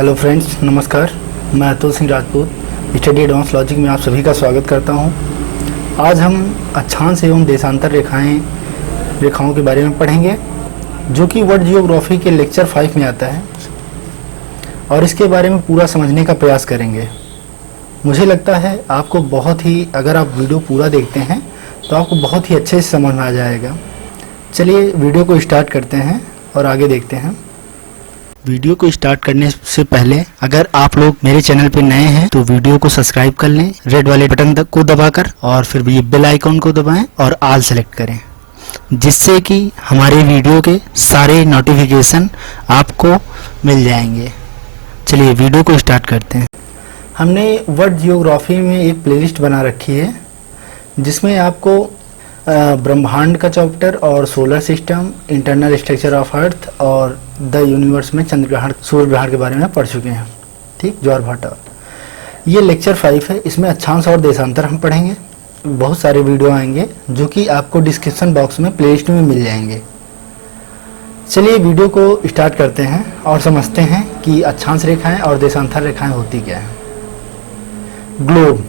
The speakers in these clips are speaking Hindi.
हेलो फ्रेंड्स, नमस्कार। मैं Atul Singh Rajput study advance logic में आप सभी का स्वागत करता हूं। आज हम अक्षांश एवं देशांतर रेखाओं के बारे में पढ़ेंगे, जो कि वर्ल्ड जियोग्राफी के लेक्चर 5 में आता है, और इसके बारे में पूरा समझने का प्रयास करेंगे। मुझे लगता है आपको अगर आप वीडियो पूरा देखते हैं तो आपको बहुत ही अच्छे से समझ में आ जाएगा। चलिए वीडियो को स्टार्ट करते हैं और आगे देखते हैं। वीडियो को स्टार्ट करने से पहले अगर आप लोग मेरे चैनल पे नए हैं तो वीडियो को सब्सक्राइब कर लें रेड वाले बटन को दबाकर, और फिर ये बेल आइकन को दबाएं और ऑल सेलेक्ट करें, जिससे कि हमारे वीडियो के सारे नोटिफिकेशन आपको मिल जाएंगे। चलिए वीडियो को स्टार्ट करते हैं। हमने वर्ल्ड जियोग्राफी में एक प्लेलिस्ट बना रखी है, जिसमें आपको ब्रह्मांड का चैप्टर और solar system, internal structure of earth और द यूनिवर्स में चंद्र ग्रहण, सूर्य ग्रहण के बारे में पढ़ चुके हैं। ठीक, ज्वारभाटा। ये लेक्चर 5 है। इसमें अक्षांश और देशांतर हम पढ़ेंगे। बहुत सारे वीडियो आएंगे जो कि आपको डिस्क्रिप्शन बॉक्स में प्लेलिस्ट में मिल जाएंगे। चलिए वीडियो को स्टार्ट करते हैं और समझते हैं कि अक्षांश रेखाएं और देशांतर रेखाएं होती क्या हैं। ग्लोब।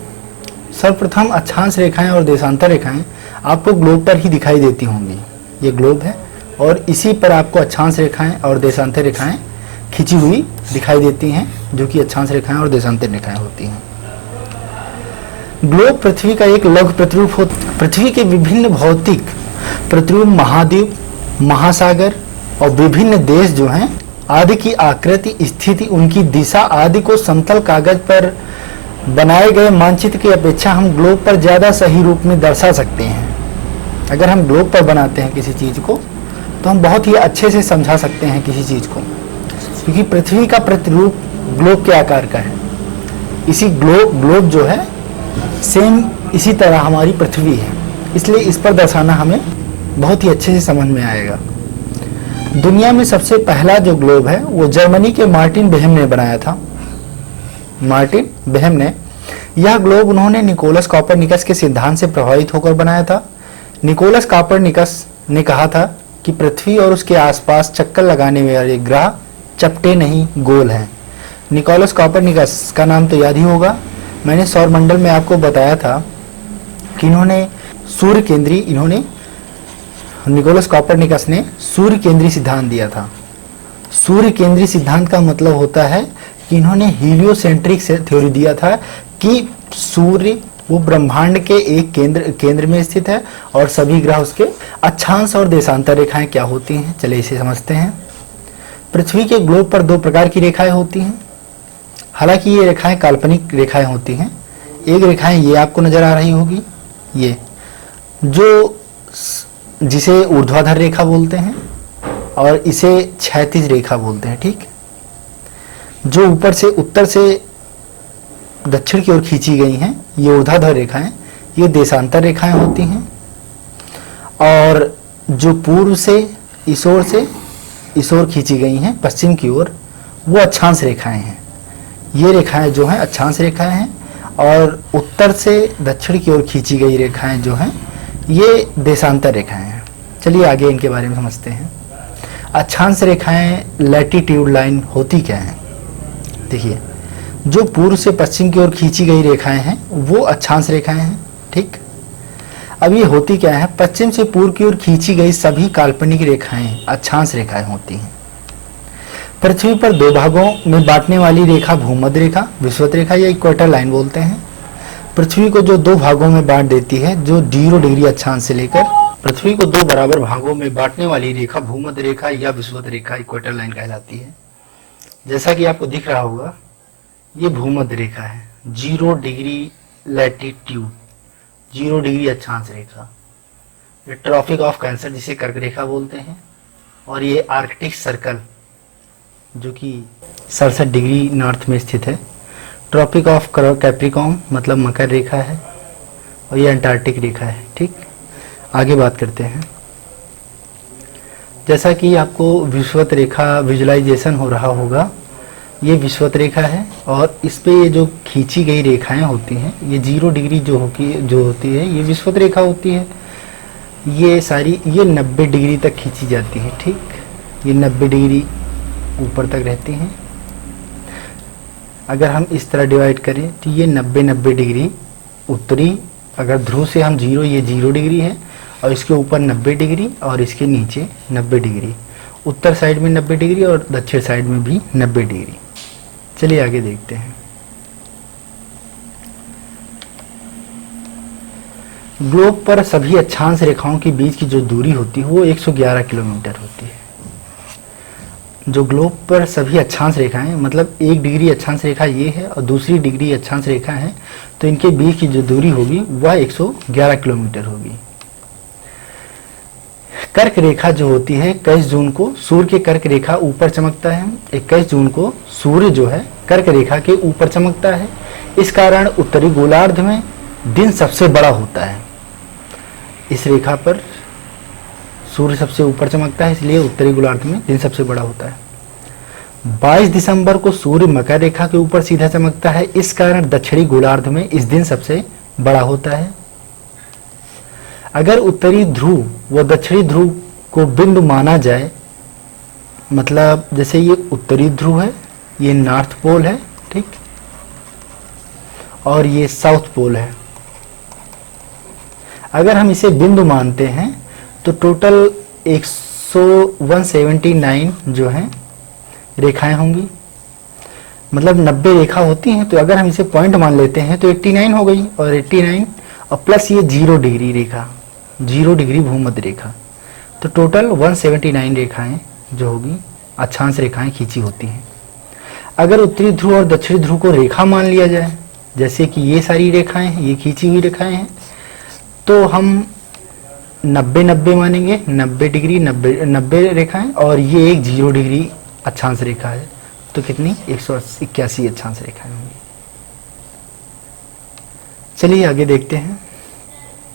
सर्वप्रथम अक्षांश रेखाएं और देशांतर रेखाएं आपको ग्लोब पर ही दिखाई देती होंगी। ये ग्लोब है और इसी पर आपको अक्षांश रेखाएं और देशांतर रेखाएं खींची हुई दिखाई देती हैं, जो कि अक्षांश रेखाएं और देशांतर रेखाएं होती हैं। ग्लोब पृथ्वी का एक लघु प्रतिरूप होता। पृथ्वी के विभिन्न भौतिक प्रतिरूप, महाद्वीप, महासागर और विभिन्न देश जो हैं आदि की आकृति, स्थिति, उनकी दिशा आदि को समतल कागज पर बनाए गए मानचित्र की अपेक्षा हम ग्लोब पर ज़्यादा सही रूप में दर्शा सकते हैं। अगर हम ग्लोब पर बनाते हैं किसी चीज़ को तो हम बहुत ही अच्छे से समझा सकते हैं किसी चीज़ को, क्योंकि पृथ्वी का प्रतिरूप ग्लोब के आकार का है। इसी ग्लोब जो है सेम इसी तरह हमारी पृथ्वी है, इसलिए इस पर दर्शाना हमें बहुत ही अच्छे से समझ में आएगा। दुनिया में सबसे पहला जो ग्लोब है वो जर्मनी के मार्टिन बेहम ने बनाया था। मार्टिन बेहम ने यह ग्लोब उन्होंने निकोलस कॉपरनिकस के सिद्धांत से प्रभावित होकर बनाया था। निकोलस कॉपरनिकस ने कहा था कि पृथ्वी और उसके आसपास चक्कर लगाने वाले ग्रह चपटे नहीं, गोल हैं। निकोलस कॉपरनिकस का नाम तो याद ही होगा। मैंने सौरमंडल में आपको बताया था कि निकोलस कॉपरनिकस ने सूर्य केंद्रीय सिद्धांत दिया था। सूर्य केंद्रीय सिद्धांत का मतलब होता है कि इन्होंने हीलियोसेंट्रिक थ्योरी दिया था कि सूर्य वो ब्रह्मांड के एक केंद्र में स्थित है और सभी ग्रह उसके। अक्षांश और देशांतर रेखाएं क्या होती हैं, चलिए इसे समझते हैं। पृथ्वी के ग्लोब पर 2 प्रकार की रेखाएं होती हैं। हालांकि ये रेखाएं काल्पनिक रेखाएं होती हैं। एक रेखाएं ये आपको नजर आ रही होगी, ये जिसे ऊर्ध्वाधर रेखा बोलते हैं और इसे क्षैतिज रेखा बोलते हैं। ठीक, जो ऊपर से उत्तर से दक्षिण की ओर खींची गई हैं, ये ऊर्ध्वाधर रेखाएं, ये देशांतर रेखाएं होती हैं। और जो पूर्व से इस ओर खींची गई हैं पश्चिम की ओर, वो अक्षांश रेखाएं हैं। ये रेखाएं जो हैं अक्षांश रेखाएं हैं, और उत्तर से दक्षिण की ओर खींची गई रेखाएं जो हैं ये देशांतर रेखाएं हैं। चलिए आगे इनके बारे में समझते हैं। अक्षांश रेखाएं लैटिट्यूड लाइन होती क्या हैं? देखिए, जो पूर्व से पश्चिम की ओर खींची गई रेखाएं हैं वो अक्षांश रेखाएं हैं। ठीक, अब ये होती क्या है? पश्चिम से पूर्व की ओर खींची गई सभी काल्पनिक रेखाएं अक्षांश रेखाएं होती हैं। पृथ्वी पर 2 भागों में बांटने वाली रेखा भूमध्य रेखा, विषुवत रेखा या इक्वेटर लाइन बोलते हैं। पृथ्वी को जो 2 भागों में बांट देती है, जो 0 डिग्री अक्षांश से लेकर पृथ्वी को 2 बराबर भागों में बांटने वाली रेखा भूमध्य रेखा या विषुवत रेखा, इक्वेटर लाइन कहलाती है। जैसा कि आपको दिख रहा होगा, ये भूमध्य रेखा है, 0 डिग्री लैटिट्यूड, 0 डिग्री अक्षांश रेखा। ये ट्रॉपिक ऑफ कैंसर जिसे कर्क रेखा बोलते हैं, और ये आर्कटिक सर्कल जो कि 67 डिग्री नॉर्थ में स्थित है। ट्रॉपिक ऑफ कैप्रिकॉर्न मतलब मकर रेखा है, और ये अंटार्कटिक रेखा है। ठीक, आगे बात करते हैं। जैसा कि आपको विषुवत रेखा विजुलाइजेशन हो रहा होगा, ये विषुवत रेखा है, और इस पे ये जो खींची गई रेखाएं होती हैं, ये 0 डिग्री जो होती है ये विषुवत रेखा होती है। ये सारी 90 डिग्री तक खींची जाती है। ठीक, ये 90 डिग्री ऊपर तक रहती हैं। अगर हम इस तरह डिवाइड करें तो ये 90-90 डिग्री उत्तरी, अगर ध्रुव से हम जीरो, ये 0 डिग्री है और इसके ऊपर 90 डिग्री और इसके नीचे 90 डिग्री, उत्तर साइड में 90 डिग्री और दक्षिण साइड में भी 90 डिग्री। चलिए आगे देखते हैं। ग्लोब पर सभी अक्षांश रेखाओं के बीच की जो दूरी होती है वो 111 किलोमीटर होती है। जो ग्लोब पर सभी अक्षांश रेखाएं, मतलब 1 डिग्री अक्षांश रेखा ये है और दूसरी डिग्री अक्षांश रेखा है, तो इनके बीच की जो दूरी होगी वह 111 किलोमीटर होगी। कर्क रेखा जो होती है 21 जून को सूर्य के कर्क रेखा ऊपर चमकता है। 21 जून को सूर्य जो है कर्क रेखा के ऊपर चमकता है। इस कारण उत्तरी गोलार्ध में दिन सबसे बड़ा होता है। इस रेखा पर सूर्य सबसे ऊपर चमकता है, इसलिए उत्तरी गोलार्ध में दिन सबसे बड़ा होता है। 22 दिसंबर को सूर्य मकर रेखा के ऊपर सीधा चमकता है। इस कारण दक्षिणी गोलार्ध में इस दिन सबसे बड़ा होता है। अगर उत्तरी ध्रुव व दक्षिणी ध्रुव को बिंदु माना जाए, मतलब जैसे ये उत्तरी ध्रुव है, ये नॉर्थ पोल है, ठीक, और ये साउथ पोल है। अगर हम इसे बिंदु मानते हैं तो टोटल 179 जो है रेखाएं होंगी, मतलब 90 रेखा होती हैं, तो अगर हम इसे पॉइंट मान लेते हैं तो 89 हो गई, और 89 और प्लस ये 0 डिग्री रेखा, 0 डिग्री भूमध्य रेखा, तो टोटल 179 रेखाएं जो होगी अक्षांश रेखाएं खींची होती हैं। अगर उत्तरी ध्रुव और दक्षिणी ध्रुव को रेखा मान लिया जाए, जैसे कि ये सारी रेखाएं हैं, ये खींची हुई रेखाएं हैं, तो हम 90-90 मानेंगे, 90 डिग्री 90 रेखाएं, और ये एक 0 डिग्री अक्षांश रेखा है, तो कितनी 181 अक्षांश रेखाएं होंगी। चलिए आगे देखते हैं।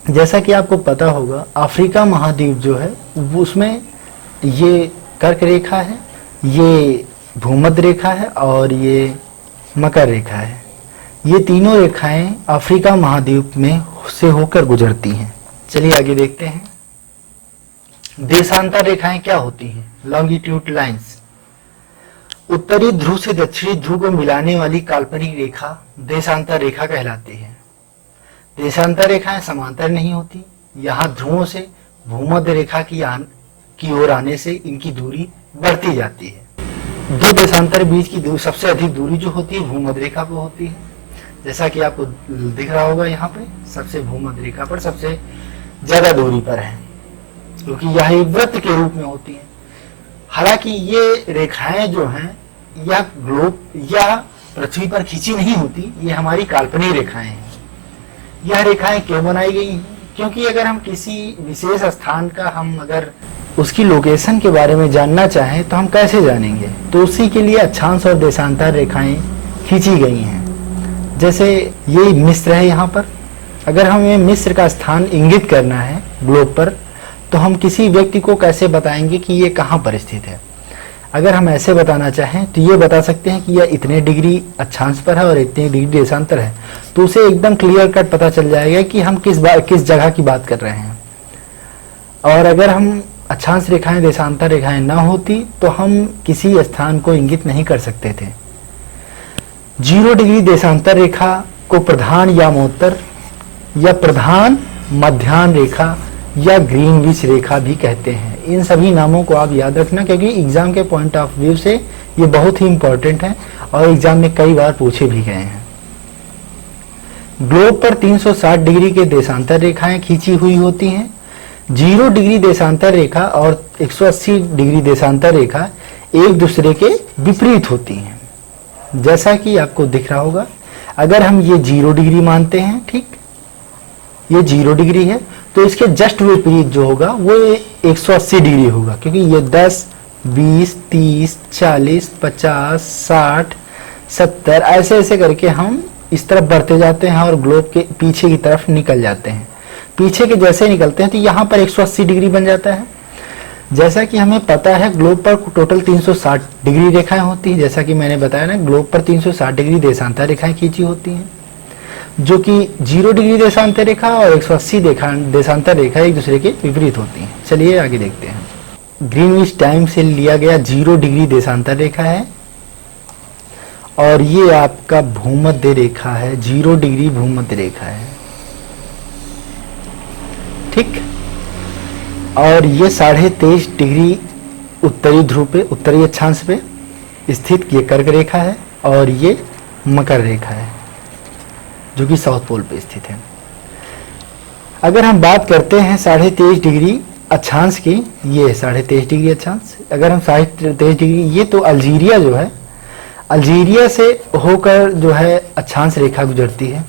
जैसा कि आपको पता होगा अफ्रीका महाद्वीप जो है उसमें ये कर्क रेखा है, ये भूमध्य रेखा है और ये मकर रेखा है। ये तीनों रेखाएं अफ्रीका महाद्वीप में से होकर गुजरती हैं। चलिए आगे देखते हैं। देशांतर रेखाएं क्या होती हैं? Longitude lines. उत्तरी ध्रुव से दक्षिणी ध्रुव को मिलाने वाली काल्पनिक रेखा देशांतर रेखा कहलाती है। देशांतर रेखाएं समांतर नहीं होती। यहाँ ध्रुवों से भूमध्य रेखा की ओर आने से इनकी दूरी बढ़ती जाती है। दो देशांतर बीच की दूरी, सबसे अधिक दूरी जो होती है भूमध्य रेखा पर होती है, जैसा कि आपको दिख रहा होगा यहाँ पे, सबसे भूमध्य रेखा पर सबसे ज्यादा दूरी पर है, क्योंकि यह एक वृत्त के रूप में होती है। हालांकि ये रेखाएं जो हैं यह ग्लोब या पृथ्वी पर खींची नहीं होती, ये हमारी काल्पनिक रेखाएं हैं। यह रेखाएं क्यों बनाई गई हैं? क्योंकि अगर हम किसी विशेष स्थान का अगर उसकी लोकेशन के बारे में जानना चाहें तो हम कैसे जानेंगे? तो उसी के लिए अक्षांश और देशांतर रेखाएं खींची गई हैं। जैसे ये मिस्र है, यहाँ पर अगर हमें मिस्र का स्थान इंगित करना है ग्लोब पर, तो हम किसी व्यक्ति को कैसे बताएंगे कि ये कहाँ पर स्थित है? अगर हम ऐसे बताना चाहें तो ये बता सकते हैं कि यह इतने डिग्री अक्षांश पर है और इतने डिग्री देशांतर है, तो उसे एकदम क्लियर कट पता चल जाएगा कि हम किस जगह की बात कर रहे हैं। और अगर हम अक्षांश रेखाएं देशांतर रेखाएं ना होती तो हम किसी स्थान को इंगित नहीं कर सकते थे। 0 डिग्री देशांतर रेखा को प्रधान यामोत्तर या प्रधान मध्याह्न रेखा या ग्रीनविच रेखा भी कहते हैं। इन सभी नामों को आप याद रखना, क्योंकि एग्जाम के पॉइंट ऑफ व्यू से ये बहुत ही इंपॉर्टेंट है और एग्जाम में कई बार पूछे भी गए हैं। ग्लोब पर 360 डिग्री के देशांतर रेखाएं खींची हुई होती हैं। 0 डिग्री देशांतर रेखा और 180 डिग्री देशांतर रेखा एक दूसरे के विपरीत होती हैं। जैसा कि आपको दिख रहा होगा, अगर हम ये 0 डिग्री मानते हैं, ठीक, ये 0 डिग्री है, तो इसके जस्ट विपरीत जो होगा वो 180 डिग्री होगा, क्योंकि ये 10, 20, 30, 40, 50, 60, 70 ऐसे ऐसे करके हम इस तरफ बढ़ते जाते हैं और ग्लोब के पीछे की तरफ निकल जाते हैं। पीछे के जैसे निकलते हैं तो यहाँ पर 180 डिग्री बन जाता है। जैसा कि हमें पता है ग्लोब पर टोटल 360 डिग्री रेखाएं होती हैं। जैसा कि मैंने बताया ना, ग्लोब पर 360 डिग्री देशांतर रेखाएं खींची होती हैं, जो कि 0 डिग्री देशांतर रेखा और 180 देशांतर रेखा एक दूसरे के विपरीत होती हैं। चलिए आगे देखते हैं। ग्रीनविच टाइम से लिया गया 0 डिग्री देशांतर रेखा है और ये आपका भूमध्य रेखा है, 0 डिग्री भूमध्य रेखा है, ठीक। और ये 23.5 डिग्री उत्तरी ध्रुव पे, उत्तरी अक्षांश पे स्थित ये कर्क रेखा है, और ये मकर रेखा है जो कि साउथ पोल पे स्थित है। अगर हम बात करते हैं 23.5 डिग्री अक्षांश की, ये 23.5 डिग्री अक्षांश, अगर हम 23.5 डिग्री, ये तो अल्जीरिया जो है, अल्जीरिया से होकर जो है अक्षांश रेखा गुजरती है,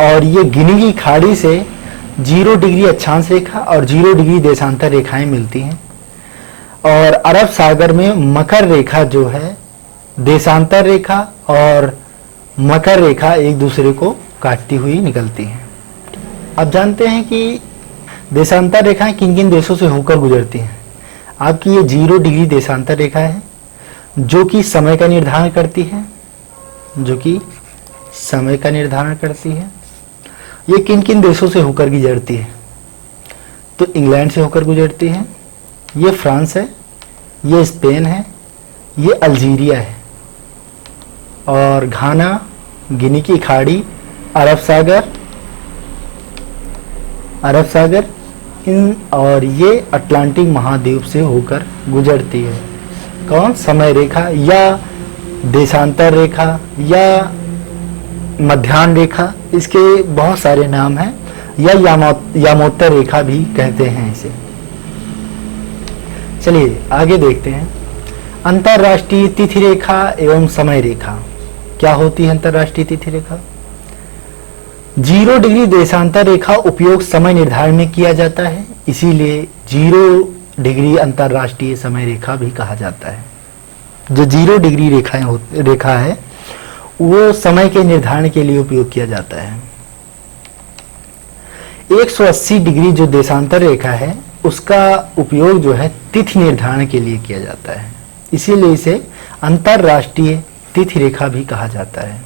और ये गिनी की खाड़ी से 0 डिग्री अक्षांश रेखा और 0 डिग्री देशांतर रेखाएं मिलती हैं, और अरब सागर में मकर रेखा जो है, देशांतर रेखा और मकर रेखा एक दूसरे को काटती हुई निकलती हैं। अब जानते हैं कि देशांतर रेखाएं किन किन देशों से होकर गुजरती हैं। आपकी ये 0 डिग्री देशांतर रेखा है जो कि समय का निर्धारण करती है, जो कि समय का निर्धारण करती है। ये किन किन देशों से होकर गुजरती है? तो इंग्लैंड से होकर गुजरती है, ये फ्रांस है, ये स्पेन है, ये अल्जीरिया है, और घाना, गिनी की खाड़ी, अरब सागर इन, और ये अटलांटिक महाद्वीप से होकर गुजरती है। कौन? समय रेखा या देशांतर रेखा या मध्याह्न रेखा, इसके बहुत सारे नाम हैं, या यामोत्तर रेखा भी कहते हैं इसे। चलिए आगे देखते हैं। अंतरराष्ट्रीय तिथि रेखा एवं समय रेखा क्या होती है? अंतरराष्ट्रीय तिथि रेखा 0 डिग्री देशांतर रेखा उपयोग समय निर्धारण में किया जाता है, इसीलिए 0 डिग्री अंतरराष्ट्रीय समय रेखा भी कहा जाता है। जो 0 डिग्री रेखा है वो समय के निर्धारण के लिए उपयोग किया जाता है। 180 डिग्री जो देशांतर रेखा है उसका उपयोग जो है तिथि निर्धारण के लिए किया जाता है, इसीलिए इसे अंतरराष्ट्रीय तिथि रेखा भी कहा जाता है।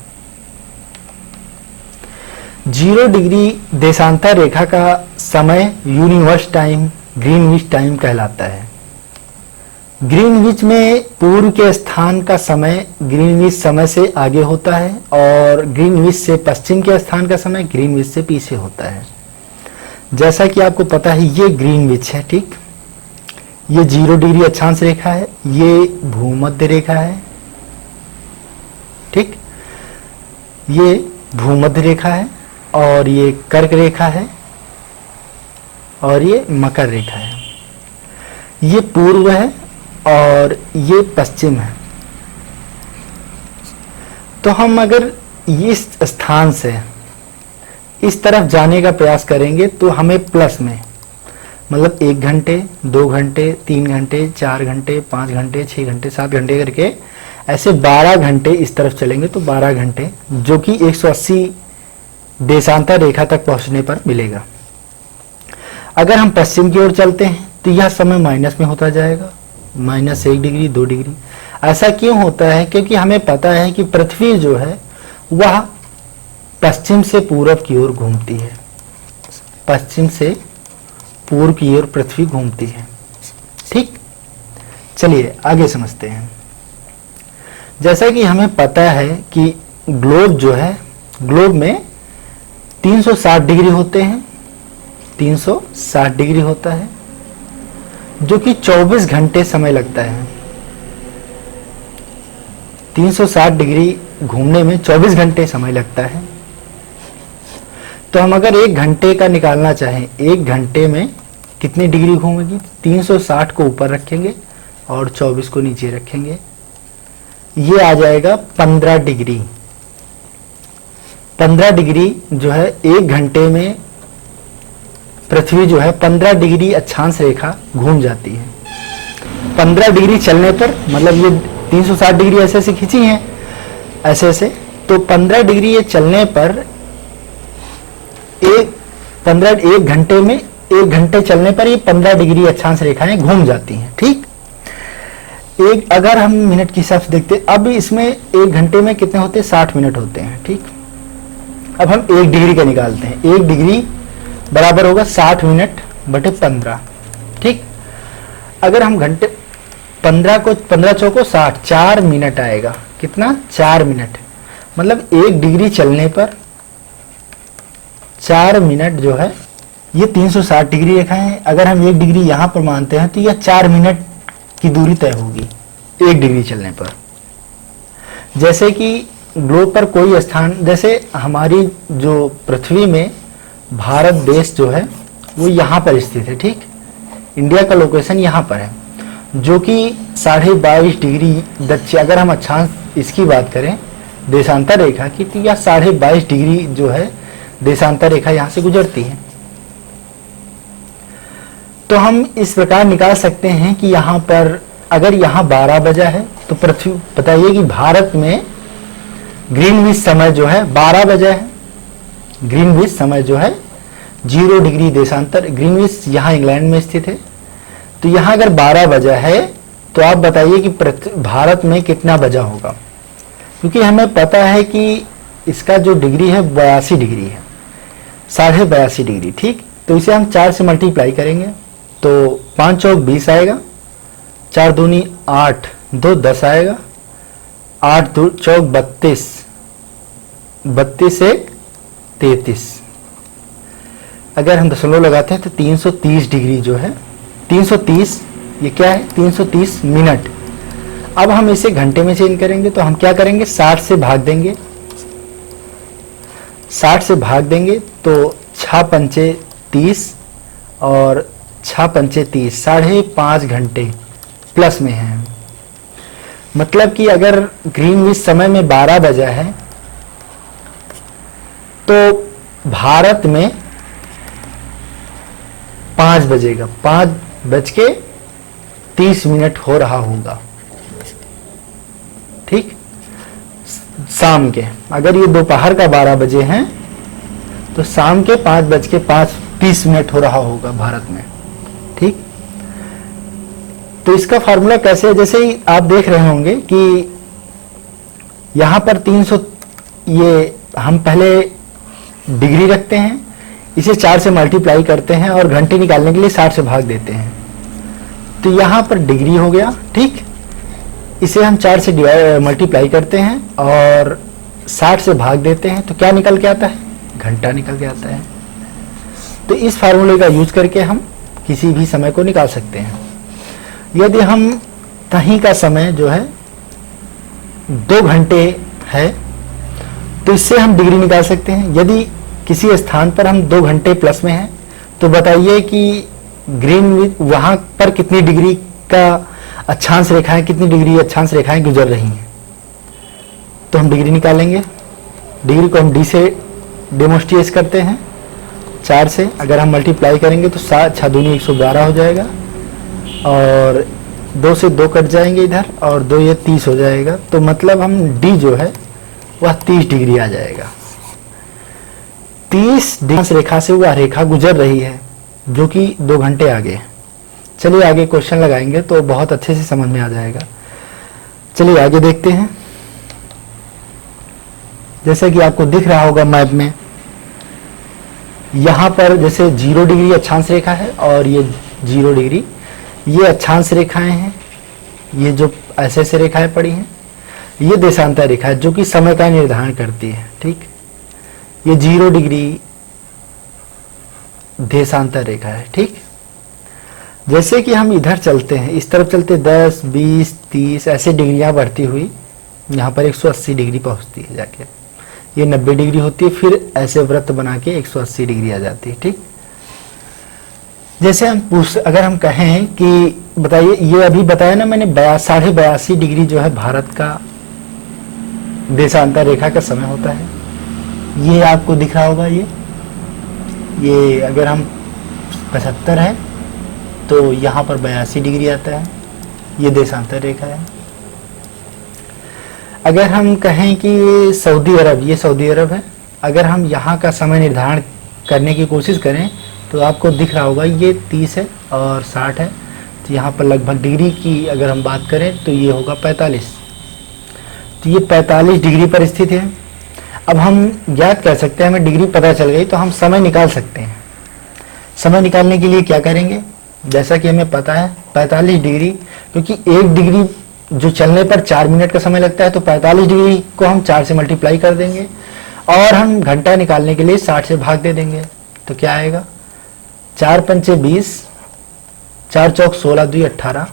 0 डिग्री देशांतर रेखा का समय यूनिवर्स टाइम, ग्रीनविच टाइम कहलाता है। ग्रीनविच में पूर्व के स्थान का समय ग्रीनविच समय से आगे होता है, और ग्रीनविच से पश्चिम के स्थान का समय ग्रीनविच से पीछे होता है। जैसा कि आपको पता है ये ग्रीनविच है, ठीक। ये 0 डिग्री अक्षांश रेखा है, ये भूमध्य रेखा है, ठीक। ये भूमध्य रेखा है, और ये कर्क रेखा है, और ये मकर रेखा है। ये पूर्व है और ये पश्चिम है। तो हम अगर इस स्थान से इस तरफ जाने का प्रयास करेंगे तो हमें प्लस में, मतलब 1 घंटे, 2 घंटे, 3 घंटे, 4 घंटे, 5 घंटे, 6 घंटे, 7 घंटे करके ऐसे 12 घंटे इस तरफ चलेंगे तो 12 घंटे, जो कि 180 देशांतर रेखा तक पहुंचने पर मिलेगा। अगर हम पश्चिम की ओर चलते हैं तो यह समय माइनस में होता जाएगा, -1 डिग्री, 2 डिग्री। ऐसा क्यों होता है? क्योंकि हमें पता है कि पृथ्वी जो है वह पश्चिम से पूरब की ओर घूमती है, पश्चिम से पूर्व की ओर पृथ्वी घूमती है, ठीक। चलिए आगे समझते हैं। जैसा कि हमें पता है कि ग्लोब जो है, ग्लोब में 360 डिग्री होते हैं, 360 डिग्री होता है, जो कि 24 घंटे समय लगता है। 360 डिग्री घूमने में 24 घंटे समय लगता है। तो हम अगर 1 घंटे का निकालना चाहें, 1 घंटे में कितनी डिग्री घूमेगी? 360 को ऊपर रखेंगे और 24 को नीचे रखेंगे, ये आ जाएगा 15 डिग्री। 15 डिग्री जो है 1 घंटे में पृथ्वी जो है 15 डिग्री अक्षांश रेखा घूम जाती है। 15 डिग्री चलने पर, मतलब ये 360 डिग्री ऐसे ऐसे खींची हैं, ऐसे ऐसे, तो 15 डिग्री ये चलने पर 1 घंटे में, 1 घंटे चलने पर ये 15 डिग्री अक्षांश रेखाएं घूम जाती हैं, ठीक। अगर हम मिनट के हिसाब से देखते, अब इसमें 1 घंटे में कितने होते हैं? 60 मिनट होते हैं, ठीक। अब हम 1 डिग्री का निकालते हैं। 1 डिग्री बराबर होगा 60 मिनट बटे 15, ठीक। अगर हम घंटे 15 चौको 60, 4 मिनट आएगा, कितना, 4 मिनट। मतलब 1 डिग्री चलने पर 4 मिनट जो है, ये 360 डिग्री रेखा है। अगर हम 1 डिग्री यहाँ पर मानते हैं तो यह 4 मिनट की दूरी तय होगी 1 डिग्री चलने पर। जैसे कि ग्लोब पर कोई स्थान, जैसे हमारी जो पृथ्वी में भारत देश जो है वो यहाँ पर स्थित है, ठीक। इंडिया का लोकेशन यहाँ पर है, जो कि 22.5 डिग्री दक्षिण, अगर हम अक्षांश इसकी बात करें देशांतर रेखा की, तो यह 22.5 डिग्री जो है देशांतर रेखा यहाँ से गुजरती है। तो हम इस प्रकार निकाल सकते हैं कि यहाँ पर अगर यहाँ 12 बजा है तो पृथ्वी, बताइए कि भारत में ग्रीनविच समय जो है 12 बजा है। ग्रीनविच समय जो है 0 डिग्री देशांतर, ग्रीनविच यहाँ इंग्लैंड में स्थित है। तो यहाँ अगर 12 बजा है तो आप बताइए कि भारत में कितना बजा होगा, क्योंकि हमें पता है कि इसका जो डिग्री है 82 डिग्री है, 82.5 डिग्री, ठीक। तो इसे हम 4 से मल्टीप्लाई करेंगे तो 5 चौक 20 आएगा, 4 दूनी 8, 2 10 आएगा, 8 दो चौक 32, 32 एक 33। अगर हम दशमलव लगाते हैं तो 330 डिग्री जो है, 330, ये क्या है, 330 मिनट। अब हम इसे घंटे में चेंज करेंगे तो हम क्या करेंगे, 60 से भाग देंगे, 60 से भाग देंगे तो 6 पंचे 30 और 6 पंचे 30, 5.5 घंटे प्लस में है। मतलब कि अगर ग्रीनविच समय में 12 बजा है तो भारत में 5 बजेगा, 5:30 मिनट हो रहा होगा, ठीक, शाम के। अगर ये दोपहर का 12 बजे हैं तो शाम के 5:30 मिनट हो रहा होगा भारत में, ठीक। तो इसका फार्मूला कैसे है, जैसे ही आप देख रहे होंगे कि यहां पर 300, ये हम पहले डिग्री रखते हैं, इसे 4 से मल्टीप्लाई करते हैं और घंटे निकालने के लिए 60 से भाग देते हैं। तो यहां पर डिग्री हो गया, ठीक। इसे हम 4 से मल्टीप्लाई करते हैं और 60 से भाग देते हैं तो क्या निकल के आता है, घंटा निकल के आता है। तो इस फार्मूले का यूज करके हम किसी भी समय को निकाल सकते हैं। यदि हम कहीं का समय जो है 2 घंटे है तो इससे हम डिग्री निकाल सकते हैं। यदि किसी स्थान पर हम 2 घंटे प्लस में हैं तो बताइए कि ग्रीनविच वहां पर कितनी डिग्री का अक्षांश रेखाएं, कितनी डिग्री अक्षांश रेखाएं गुजर रही हैं। तो हम डिग्री निकालेंगे, डिग्री को हम डी से डेमोस्ट्रेट करते हैं, 4 से अगर हम मल्टीप्लाई करेंगे तो 7 6 दूनी 112 हो जाएगा और 2 से 2 कट जाएंगे इधर और 2 ये 30 हो जाएगा। तो मतलब हम डी जो है वह 30 डिग्री आ जाएगा। 30 डिग्री रेखा से वह रेखा गुजर रही है जो कि 2 घंटे आगे है। चलिए आगे क्वेश्चन लगाएंगे तो बहुत अच्छे से समझ में आ जाएगा। चलिए आगे देखते हैं। जैसे कि आपको दिख रहा होगा मैप में, यहां पर जैसे 0 डिग्री अक्षांश रेखा है और ये 0 डिग्री, ये अक्षांश रेखाएं हैं, ये जो ऐसे ऐसे रेखाएं पड़ी हैं, ये देशांतर रेखा है जो कि समय का निर्धारण करती है, ठीक। ये 0 डिग्री देशांतर रेखा है, ठीक। जैसे कि हम इधर चलते हैं, इस तरफ चलते 10 20 30 ऐसे डिग्रियां बढ़ती हुई यहाँ पर 180 डिग्री पहुंचती है जाके, ये 90 डिग्री होती है, फिर ऐसे वृत्त बना के 180 डिग्री आ जाती है, ठीक। जैसे हम अगर हम कहें कि बताइए, ये अभी बताया ना मैंने 82.5 डिग्री जो है भारत का देशांतर रेखा का समय होता है। ये आपको दिख रहा होगा, ये अगर हम 75 है तो यहाँ पर 82 डिग्री आता है, ये देशांतर रेखा है। अगर हम कहें कि सऊदी अरब, ये सऊदी अरब है, अगर हम यहाँ का समय निर्धारण करने की कोशिश करें तो आपको दिख रहा होगा ये 30 है और 60 है, तो यहाँ पर लगभग डिग्री की अगर हम बात करें तो ये होगा 45। तो ये 45 डिग्री पर स्थित है। अब हम ज्ञात कर सकते हैं, हमें डिग्री पता चल गई तो हम समय निकाल सकते हैं। समय निकालने के लिए क्या करेंगे, जैसा कि हमें पता है 45 डिग्री, क्योंकि 1 डिग्री जो चलने पर 4 मिनट का समय लगता है, तो 45 डिग्री को हम 4 से मल्टीप्लाई कर देंगे और हम घंटा निकालने के लिए 60 से भाग दे देंगे। तो क्या आएगा, 4 पंचे 20, 4 चौक 16, 2 18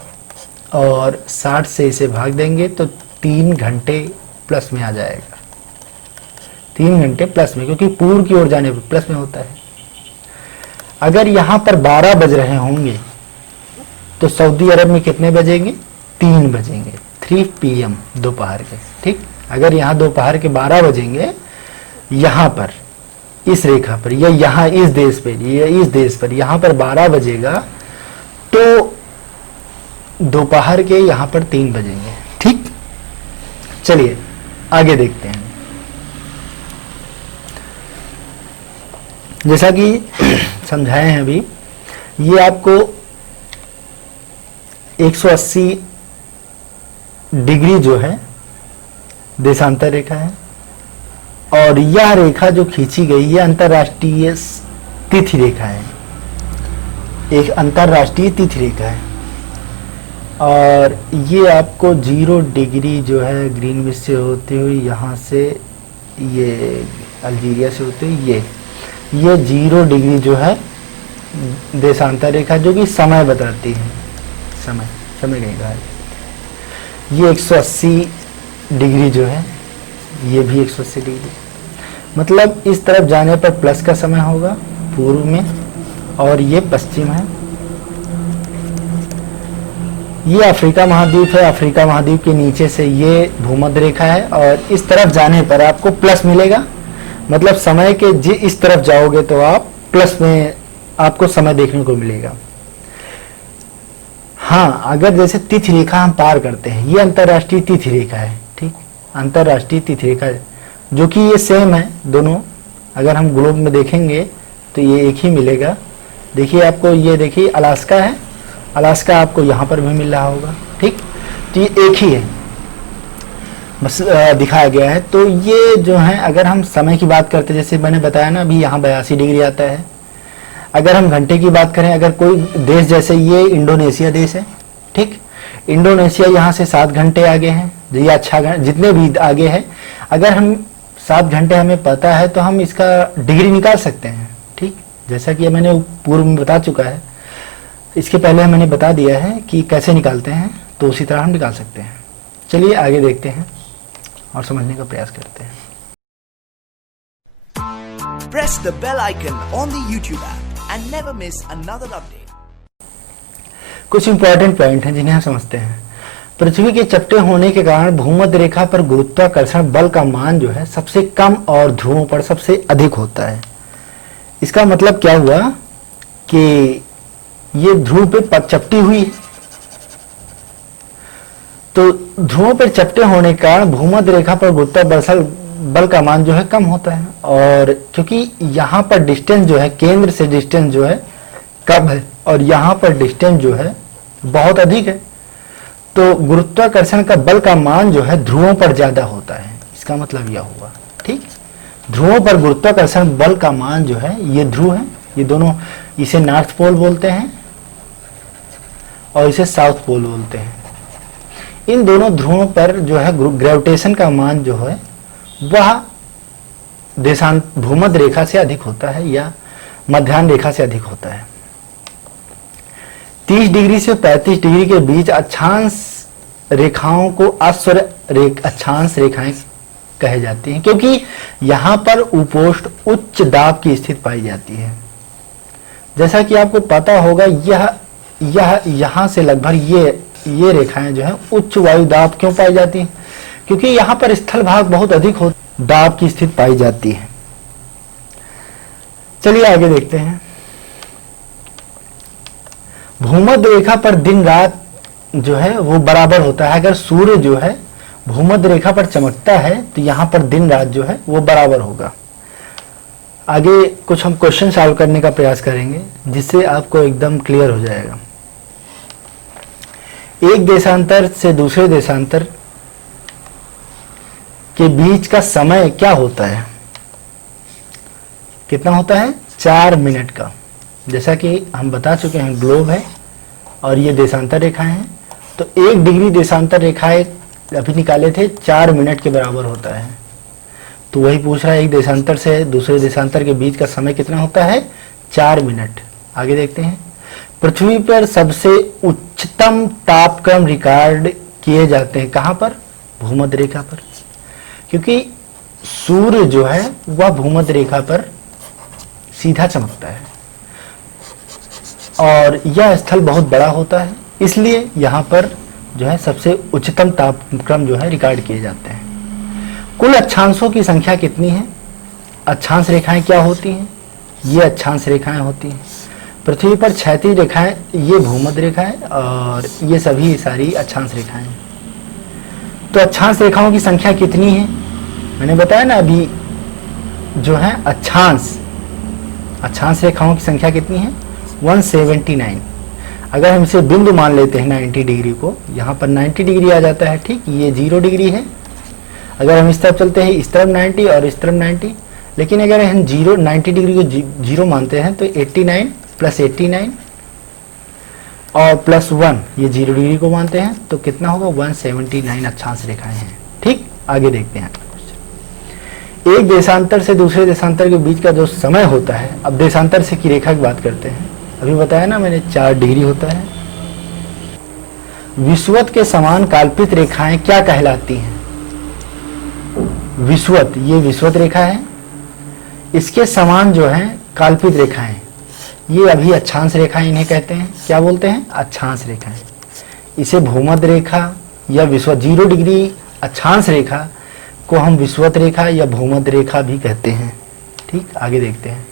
और 60 से इसे भाग देंगे तो 3 घंटे प्लस में आ जाएगा। 3 घंटे प्लस में, क्योंकि पूर्व की ओर जाने पर प्लस में होता है। अगर यहां पर 12 बज रहे होंगे तो सऊदी अरब में कितने बजेंगे, 3 बजेंगे, 3 PM दोपहर के। ठीक, अगर यहाँ दोपहर के 12 बजेंगे यहाँ पर इस रेखा पर, या यहाँ इस देश पर, या इस देश पर यहाँ पर 12 बजेगा तो दोपहर के यहाँ पर 3 बजेंगे। ठीक, चलिए आगे देखते हैं। जैसा कि समझाए हैं अभी, ये आपको 180 डिग्री जो है देशांतर रेखा है, और यह रेखा जो खींची गई ये अंतरराष्ट्रीय तिथि रेखा है, एक अंतरराष्ट्रीय तिथि रेखा है। और ये आपको 0 डिग्री जो है ग्रीनविच से होते हुए यहाँ से, ये अल्जीरिया से होते हुए ये 0 डिग्री जो है देशांतर रेखा, जो कि समय बताती है, समय कहीं का है। ये 180 डिग्री जो है, ये भी 180 डिग्री, मतलब इस तरफ जाने पर प्लस का समय होगा पूर्व में, और ये पश्चिम है। ये अफ्रीका महाद्वीप है, अफ्रीका महाद्वीप के नीचे से ये भूमध्य रेखा है, और इस तरफ जाने पर आपको प्लस मिलेगा, मतलब समय के इस तरफ जाओगे तो आप प्लस में आपको समय देखने को मिलेगा। हाँ, अगर जैसे तिथि रेखा हम पार करते हैं, ये अंतरराष्ट्रीय तिथि रेखा है। ठीक, अंतरराष्ट्रीय तिथि रेखा है, जो कि ये सेम है दोनों। अगर हम ग्लोब में देखेंगे तो ये एक ही मिलेगा। देखिए आपको, ये देखिए अलास्का है, अलास्का आपको यहाँ पर भी मिल रहा होगा। ठीक, तो ये एक ही है, बस दिखाया गया है। तो ये जो है, अगर हम समय की बात करते हैं, जैसे मैंने बताया ना अभी, यहाँ 82 डिग्री आता है। अगर हम घंटे की बात करें, अगर कोई देश, जैसे ये इंडोनेशिया देश है, ठीक, इंडोनेशिया यहाँ से 7 घंटे आगे है, या 6 जितने भी आगे है, अगर हम 7 घंटे हमें पता है तो हम इसका डिग्री निकाल सकते हैं। ठीक, जैसा कि मैंने पूर्व में बता चुका है, इसके पहले मैंने बता दिया है कि कैसे निकालते हैं, तो उसी तरह हम निकाल सकते हैं। चलिए आगे देखते हैं और समझने का प्रयास करते हैं। Press the bell icon on the YouTube app and never miss another update. कुछ इंपॉर्टेंट पॉइंट हैं जिन्हें हम समझते हैं। पृथ्वी के चपटे होने के कारण भूमध्य रेखा पर गुरुत्वाकर्षण बल का मान जो है सबसे कम और ध्रुवों पर सबसे अधिक होता है। इसका मतलब क्या हुआ कि ये ध्रुव पे चपटी हुई, तो ध्रुवों पर चपटे होने के कारण भूमध्य रेखा पर गुरुत्वाकर्षण बल का मान जो है कम होता है। और क्योंकि यहाँ पर डिस्टेंस जो है, केंद्र से डिस्टेंस जो है कम है, और यहाँ पर डिस्टेंस जो है बहुत अधिक है, तो गुरुत्वाकर्षण का बल का मान जो है ध्रुवों पर ज्यादा होता है। इसका मतलब यह हुआ, ठीक, ध्रुवों पर गुरुत्वाकर्षण बल का मान जो है, ये ध्रुव है, ये दोनों, इसे नॉर्थ पोल बोलते हैं और इसे साउथ पोल बोलते हैं। इन दोनों ध्रुवों पर जो है ग्रेविटेशन का मान जो है वह देशांत भूमध्य रेखा से अधिक होता है या मध्याह्न रेखा से अधिक होता है। 30 डिग्री से 35 डिग्री के बीच अक्षांश रेखाओं को अक्षांश रेखाएं कहे जाती हैं, क्योंकि यहां पर उपोष्ण उच्च दाब की स्थिति पाई जाती है। जैसा कि आपको पता होगा, यह यहां से लगभग ये रेखाएं जो है उच्च वायु दाब क्यों पाई जाती हैं, क्योंकि यहां पर स्थल भाग बहुत अधिक हो, दाब की स्थिति पाई जाती है। चलिए आगे देखते हैं। भूमध्य रेखा पर दिन रात जो है वो बराबर होता है। अगर सूर्य जो है भूमध्य रेखा पर चमकता है तो यहां पर दिन रात जो है वो बराबर होगा। आगे कुछ हम क्वेश्चन सॉल्व करने का प्रयास करेंगे जिससे आपको एकदम क्लियर हो जाएगा। एक देशांतर से दूसरे देशांतर के बीच का समय क्या होता है, कितना होता है, 4 मिनट का। जैसा कि हम बता चुके हैं, ग्लोब है और ये देशांतर रेखाएं हैं, तो 1 डिग्री देशांतर रेखाएं अभी निकाले थे 4 मिनट के बराबर होता है। तो वही पूछ रहा है, एक देशांतर से दूसरे देशांतर के बीच का समय कितना होता है? 4 मिनट। आगे देखते हैं। पृथ्वी पर सबसे उच्चतम तापक्रम रिकॉर्ड किए जाते हैं कहां पर? भूमध्य रेखा पर, क्योंकि सूर्य जो है वह भूमध्य रेखा पर सीधा चमकता है और यह स्थल बहुत बड़ा होता है, इसलिए यहाँ पर जो है सबसे उच्चतम तापक्रम जो है रिकॉर्ड किए जाते हैं। कुल अक्षांशों की संख्या कितनी है? अक्षांश रेखाएं क्या होती हैं? ये अक्षांश रेखाएं होती हैं। पृथ्वी पर क्षैतिज रेखाएं ये भूमध्य रेखा है और ये सभी सारी अक्षांश रेखाएं हैं। तो अक्षांश रेखाओं की संख्या कितनी है? मैंने बताया ना अभी जो है अक्षांश रेखाओं की संख्या कितनी है? 179। अगर हम इसे बिंदु मान लेते हैं 90 डिग्री को, यहाँ पर 90 डिग्री आ जाता है, ठीक, ये 0 डिग्री है। अगर हम इस तरफ चलते हैं, इस तरफ 90 और इस तरफ 90, लेकिन अगर हम 90 डिग्री को 0 मानते हैं तो 89 प्लस 89 और प्लस 1 ये 0 डिग्री को मानते हैं तो कितना होगा? 179 अक्षांश रेखाएं हैं। ठीक, आगे देखते हैं। एक देशांतर से दूसरे देशांतर के बीच का जो समय होता है, अब देशांतर से की रेखा की बात करते हैं। अभी बताया ना मैंने 4 डिग्री होता है। विषुवत के समान काल्पित रेखाएं क्या कहलाती हैं? विषुवत, ये विषुवत रेखा है, इसके समान जो है काल्पित रेखाएं, ये अभी अक्षांश रेखाएं इन्हें कहते हैं। क्या बोलते हैं? अक्षांश रेखाएं। इसे भूमध्य रेखा या विषुवत 0 डिग्री अक्षांश रेखा को हम विषुवत रेखा या भूमध्य रेखा भी कहते हैं। ठीक, आगे देखते हैं।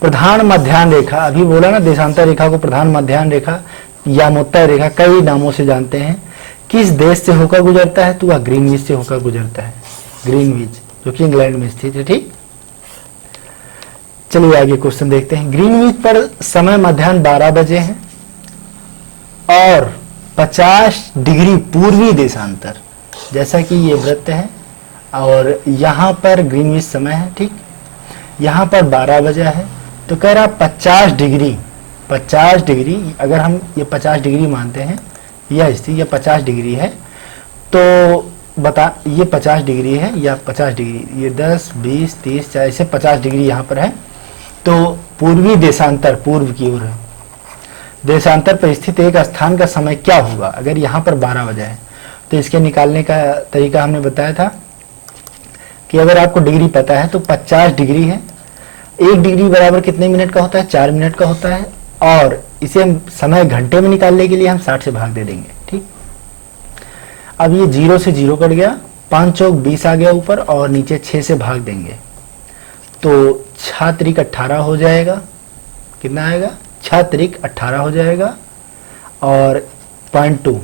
प्रधान मध्याह्न रेखा, अभी बोला ना देशांतर रेखा को प्रधान मध्याह्न रेखा या मोत्तर रेखा कई नामों से जानते हैं। किस देश से होकर गुजरता है? तो वह ग्रीनविच से होकर गुजरता है। ग्रीनविच जो कि इंग्लैंड में स्थित है। ठीक, चलिए आगे क्वेश्चन देखते हैं। ग्रीनविच पर समय मध्याह्न 12 बजे है और 50 डिग्री पूर्वी देशांतर, जैसा कि ये वृत्त है और यहाँ पर ग्रीनविच समय है। ठीक, यहाँ पर 12 बजा है तो कह रहा 50 डिग्री अगर हम ये 50 डिग्री मानते हैं, यह स्थिति ये 50 डिग्री है तो बता, ये 50 डिग्री है या 50 डिग्री, ये 10 20 30 40 से 50 डिग्री यहाँ पर है तो पूर्वी देशांतर पूर्व की ओर है। देशांतर पर स्थित एक स्थान का समय क्या होगा? अगर यहाँ पर 12 बजा है तो इसके निकालने का तरीका हमने बताया था कि अगर आपको डिग्री पता है तो 50 डिग्री है, 1 डिग्री बराबर कितने मिनट का होता है? 4 मिनट का होता है और इसे हम समय घंटे में निकालने के लिए हम 60 से भाग दे देंगे। ठीक, अब ये 0 से 0 कट गया, 5 चौक 20 आ गया ऊपर और नीचे 6 से भाग देंगे तो 6 त्रिक 18 हो जाएगा। कितना आएगा? 6 त्रिक 18 हो जाएगा और 0.2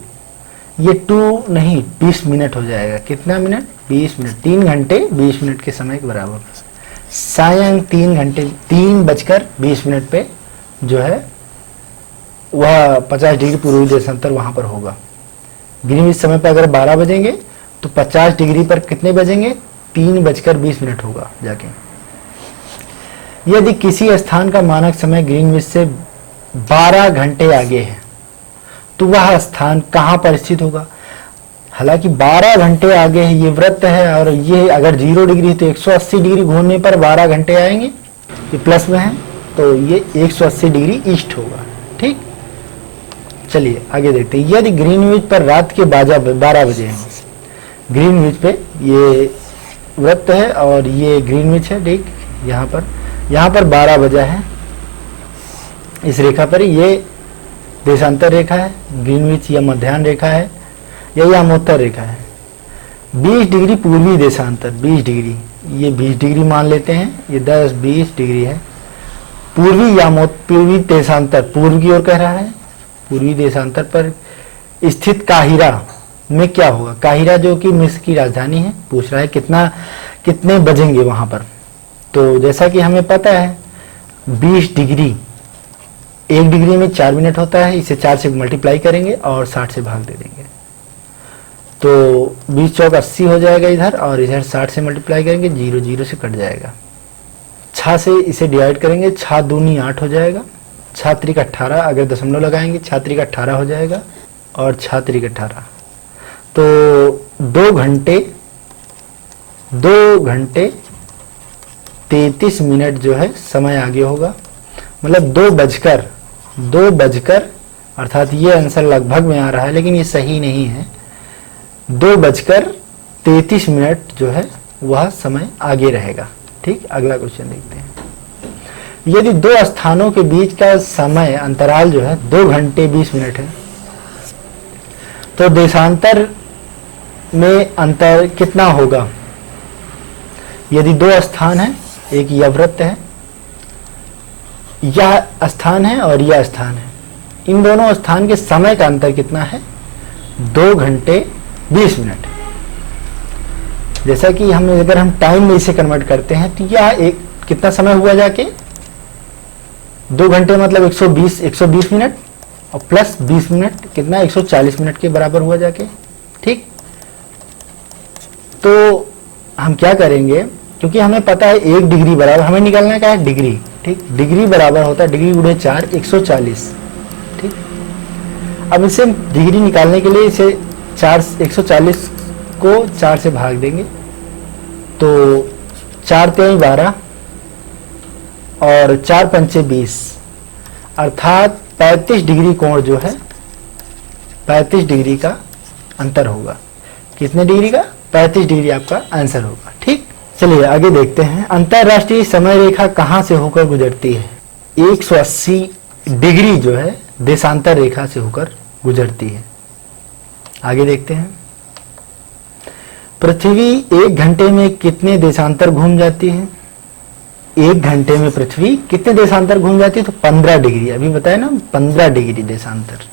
ये 2 नहीं 20 मिनट हो जाएगा। कितना मिनट? 20 मिनट। 3 घंटे 20 मिनट के समय के बराबर। सायं 3 बजकर 20 मिनट पे जो है वह 50 डिग्री पूर्वी देशांतर वहां पर होगा। ग्रीनविच समय पर अगर 12 बजेंगे तो 50 डिग्री पर कितने बजेंगे? 3 बजकर 20 मिनट होगा जाके। यदि किसी स्थान का मानक समय ग्रीनविच से 12 घंटे आगे है तो वह स्थान कहां पर स्थित होगा? हालांकि 12 घंटे आगे है, ये वृत्त है और ये अगर 0 डिग्री तो 180 डिग्री घूमने पर 12 घंटे आएंगे, ये प्लस में है तो ये 180 डिग्री ईस्ट होगा। ठीक, चलिए आगे देखते हैं। यदि ग्रीनविच पर रात के 12 बजे हैं, ग्रीनविच पे ये वृत्त है और ये ग्रीनविच है। ठीक, यहाँ पर 12 बजा है, इस रेखा पर ये देशांतर रेखा है, ग्रीनविच या मध्याह्न रेखा है या यामोत्तर रेखा है। 20 डिग्री पूर्वी देशांतर, 20 डिग्री, ये 20 डिग्री मान लेते हैं, ये 10 20 डिग्री है। पूर्वी देशांतर पूर्व की ओर कह रहा है। पूर्वी देशांतर पर स्थित काहिरा में क्या होगा? काहिरा जो कि मिस्र की राजधानी है, पूछ रहा है कितने बजेंगे वहां पर। तो जैसा कि हमें पता है 20 डिग्री 1 डिग्री में 4 मिनट होता है, इसे 4 से मल्टीप्लाई करेंगे और 60 से भाग दे देंगे तो 20 चौक 80 हो जाएगा इधर और इधर 60 से मल्टीप्लाई करेंगे, 0 0 से कट जाएगा। 6 से इसे डिवाइड करेंगे, 6 दूनी 8 हो जाएगा, 6 त्रिक 18, अगर दशमलव लगाएंगे 6 त्रिक 18 हो जाएगा और 6 त्रिक 18, तो 2 घंटे 33 मिनट जो है समय आगे होगा। मतलब 2 बजकर अर्थात ये आंसर लगभग में आ रहा है लेकिन ये सही नहीं है। 2:33 मिनट जो है वह समय आगे रहेगा। ठीक, अगला क्वेश्चन देखते हैं। यदि 2 स्थानों के बीच का समय अंतराल जो है 2 घंटे 20 मिनट है, तो देशांतर में अंतर कितना होगा? यदि 2 स्थान है, एक यह वृत्त है, यह स्थान है और यह स्थान है, इन दोनों स्थान के समय का अंतर कितना है? 2 घंटे 20 मिनट। जैसा कि हम अगर हम टाइम में इसे कन्वर्ट करते हैं तो यह एक कितना समय हुआ जाके 2 घंटे मतलब 120 मिनट और प्लस 20 मिनट कितना 140 मिनट के बराबर हुआ जाके। ठीक, तो हम क्या करेंगे, क्योंकि हमें पता है 1 डिग्री बराबर हमें निकालना क्या है डिग्री। ठीक, डिग्री बराबर होता है डिग्री गुणे 4 140। ठीक, अब इसे डिग्री निकालने के लिए इसे 140 को 4 से भाग देंगे, तो 4 × 3 = 12 और 4 × 5 = 20, अर्थात 35 डिग्री कोण जो है 35 डिग्री का अंतर होगा। कितने डिग्री का? 35 डिग्री आपका आंसर होगा। ठीक, चलिए आगे देखते हैं। अंतरराष्ट्रीय समय रेखा कहां से होकर गुजरती है? 180 डिग्री जो है देशांतर रेखा से होकर गुजरती है। आगे देखते हैं। पृथ्वी 1 घंटे में कितने देशांतर घूम जाती है? 1 घंटे में पृथ्वी कितने देशांतर घूम जाती है? तो 15 डिग्री। अभी बताया ना 15 डिग्री देशांतर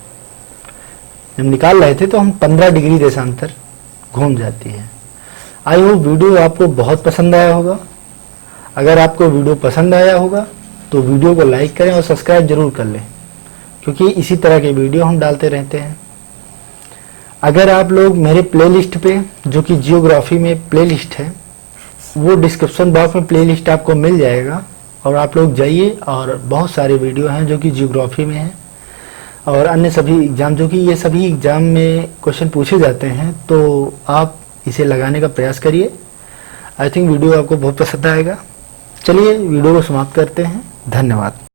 जब निकाल रहे थे तो हम 15 डिग्री देशांतर घूम जाती है। आई होप वीडियो आपको बहुत पसंद आया होगा। अगर आपको वीडियो पसंद आया होगा तो वीडियो को लाइक करें और सब्सक्राइब जरूर कर लें, क्योंकि इसी तरह के वीडियो हम डालते रहते हैं। अगर आप लोग मेरे प्लेलिस्ट पे, जो कि जियोग्राफी में प्लेलिस्ट है, वो डिस्क्रिप्शन बॉक्स में प्लेलिस्ट आपको मिल जाएगा और आप लोग जाइए, और बहुत सारे वीडियो हैं जो कि जियोग्राफी में हैं और अन्य सभी एग्जाम, जो कि ये सभी एग्जाम में क्वेश्चन पूछे जाते हैं, तो आप इसे लगाने का प्रयास करिए। आई थिंक वीडियो आपको बहुत पसंद आएगा। चलिए वीडियो को समाप्त करते हैं। धन्यवाद।